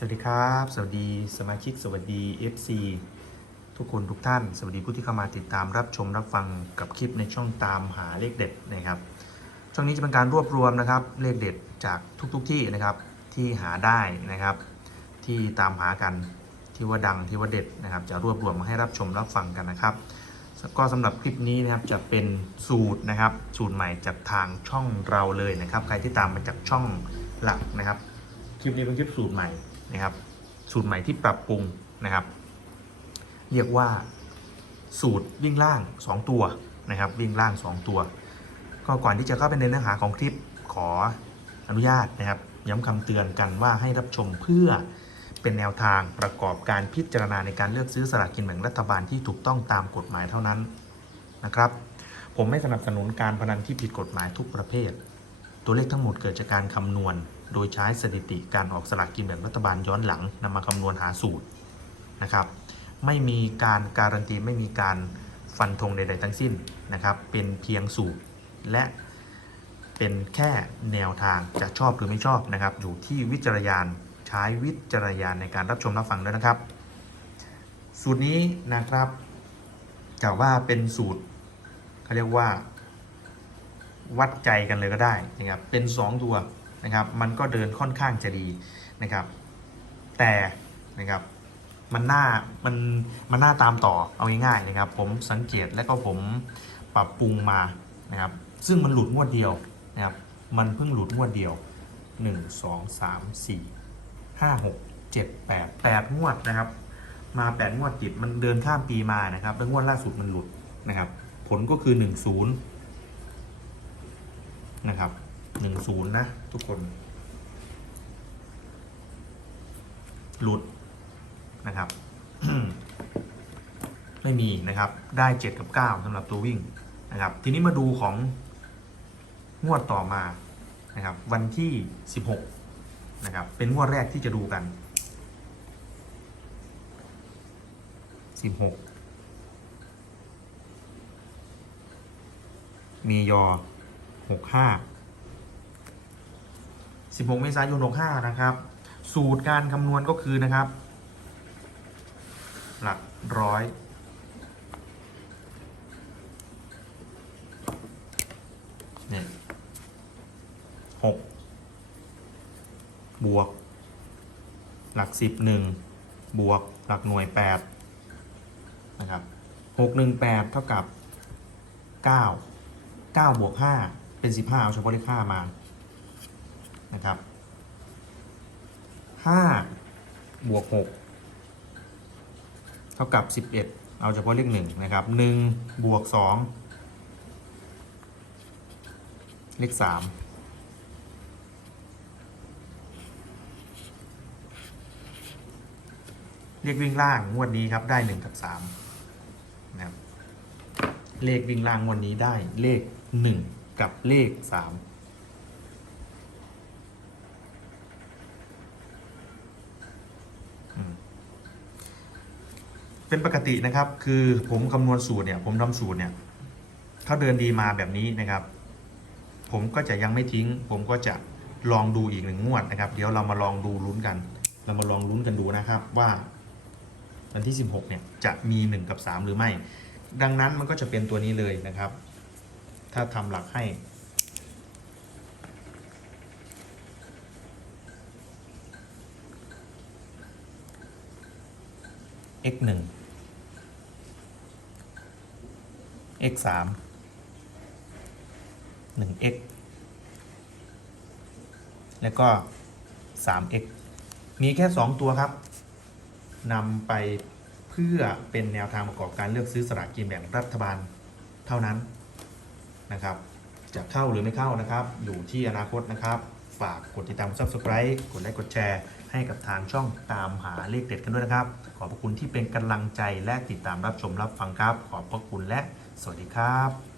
สวัสดีครับ สวัสดีสมาชิก สวัสดี FC ทุกคนทุกท่าน สวัสดีผู้ที่เข้ามาติดตามรับชมรับฟังกับคลิปในช่องตามหาเลขเด็ดนะครับช่องนี้จะเป็นการรวบรวมนะครับเลขเด็ดจากทุกๆทที่นะครับที่หาได้นะครับ ที่ตามหากันที่ว่าดังที่ว่าเด็ดนะครับ จะรวบรวมมาให้รับชมรับฟังกันนะครับก็สำหรับคลิปนี้นะครับจะเป็นสูตรนะครับ สูตรใหม่จากทางช่องเราเลยนะครับ ใครที่ตามมาจากช่องหลักนะครับ คลิปนี้เป็นคลิปสูตรใหม่ นะครับ สูตรใหม่ที่ปรับปรุงนะครับ เรียกว่าสูตรวิ่งล่าง 2 ตัวนะครับ วิ่งล่าง 2 ตัว ก็ก่อนที่จะเข้าไปในเนื้อหาของคลิปขออนุญาตนะครับ ย้ำคำเตือนกันว่าให้รับชมเพื่อเป็นแนวทางประกอบการพิจารณาในการเลือกซื้อสลากกินแบ่งรัฐบาลที่ถูกต้องตามกฎหมายเท่านั้นนะครับ ผมไม่สนับสนุนการพนันที่ผิดกฎหมายทุกประเภท ตัวเลขทั้งหมดเกิดจากการคำนวณ โดยใช้สถิติการออกสลากกินแบ่งรัฐบาลย้อนหลังนำมาคำนวณหาสูตรนะครับ ไม่มีการการันตีไม่มีการฟันธงใด ๆ ทั้งสิ้นนะครับ เป็นเพียงสูตรและเป็นแค่แนวทางจะชอบหรือไม่ชอบนะครับ อยู่ที่วิจารณญาณใช้วิจารณญาณในการรับชมรับฟังด้วยนะครับ สูตรนี้นะครับกล่าวว่าเป็นสูตรเขาเรียกว่า วัดใจกันเลยก็ได้นะครับเป็น 2 ตัว นะครับ มันก็เดินค่อนข้างจะดีนะครับ แต่นะครับมันหน่ามันมันหน่าตามต่อเอาง่ายๆนะครับ ผมสังเกตและก็ผมปรับปรุงมานะครับ ซึ่งมันหลุดงวดเดียวนะครับ มันเพิ่งหลุดงวดเดียว 1 2 3 4 5 6 7 8 8 งวดนะครับ มา 8 งวดติดมันเดินข้ามปีมานะครับ แล้วงวดล่าสุดมันหลุดนะครับ ผลก็คือ 1 0 นะครับ 1 0นย์นะ ทุกคน หลุดนะครับ ไม่มีนะครับ ได้7กับ9สำหรับตัววิ่งนะครับ ทีนี้มาดูของงวดต่อมานะครับ วันที่16นะครับ เป็นงวดแรกที่จะดูกัน16มียอ65 16 เมษายน 65 นะครับ สูตรการคำนวณก็คือนะครับ หลักร้อยเนี่ยหกบวก หลักสิบหนึ่งบวกหลักหน่วยแปดนะครับหกหนึ่งแปดเท่ากับเก้าเก้าบวกห้าเป็นสิบห้าเอาเฉพาะเลขห้ามา นะครับห้าบวกหกเท่ากับสิบเอ็ดเอาเฉพาะเลขหนึ่งนะครับหนึ่งบวกสองเลขสามเลขวิ่งล่างงวดนี้ครับได้หนึ่งกับสามนะครับเลขวิ่งล่างงวดนี้ได้เลขหนึ่งกับเลขสามอืม เป็นปกตินะครับ คือผมคำนวณสูตรเนี่ย ผมทำสูตรเนี่ยถ้าเดินดีมาแบบนี้นะครับ ผมก็จะยังไม่ทิ้ง ผมก็จะลองดูอีกหนึ่งงวดนะครับ เดี๋ยวเรามาลองดูลุ้นกัน เรามาลองลุ้นกันดูนะครับว่าวันที่ 16 เนี่ยจะมี 1 กับ 3 หรือไม่ ดังนั้นมันก็จะเป็นตัวนี้เลยนะครับ ถ้าทำหลักให้ x 1 x 3 1 x แล้วก็ 3x มีแค่2ตัวครับนำไปเพื่อเป็นแนวทางประกอบการเลือกซื้อสลากกินแบ่งรัฐบาลเท่านั้นนะครับ จะเข้าหรือไม่เข้านะครับ อยู่ที่อนาคตนะครับ ฝากกดติดตาม subscribe กดไลค์กดแชร์ ให้กับทางช่องตามหาเลขเด็ดกันด้วยนะครับ ขอบพระคุณที่เป็นกำลังใจและติดตามรับชมรับฟังครับ ขอบพระคุณและสวัสดีครับ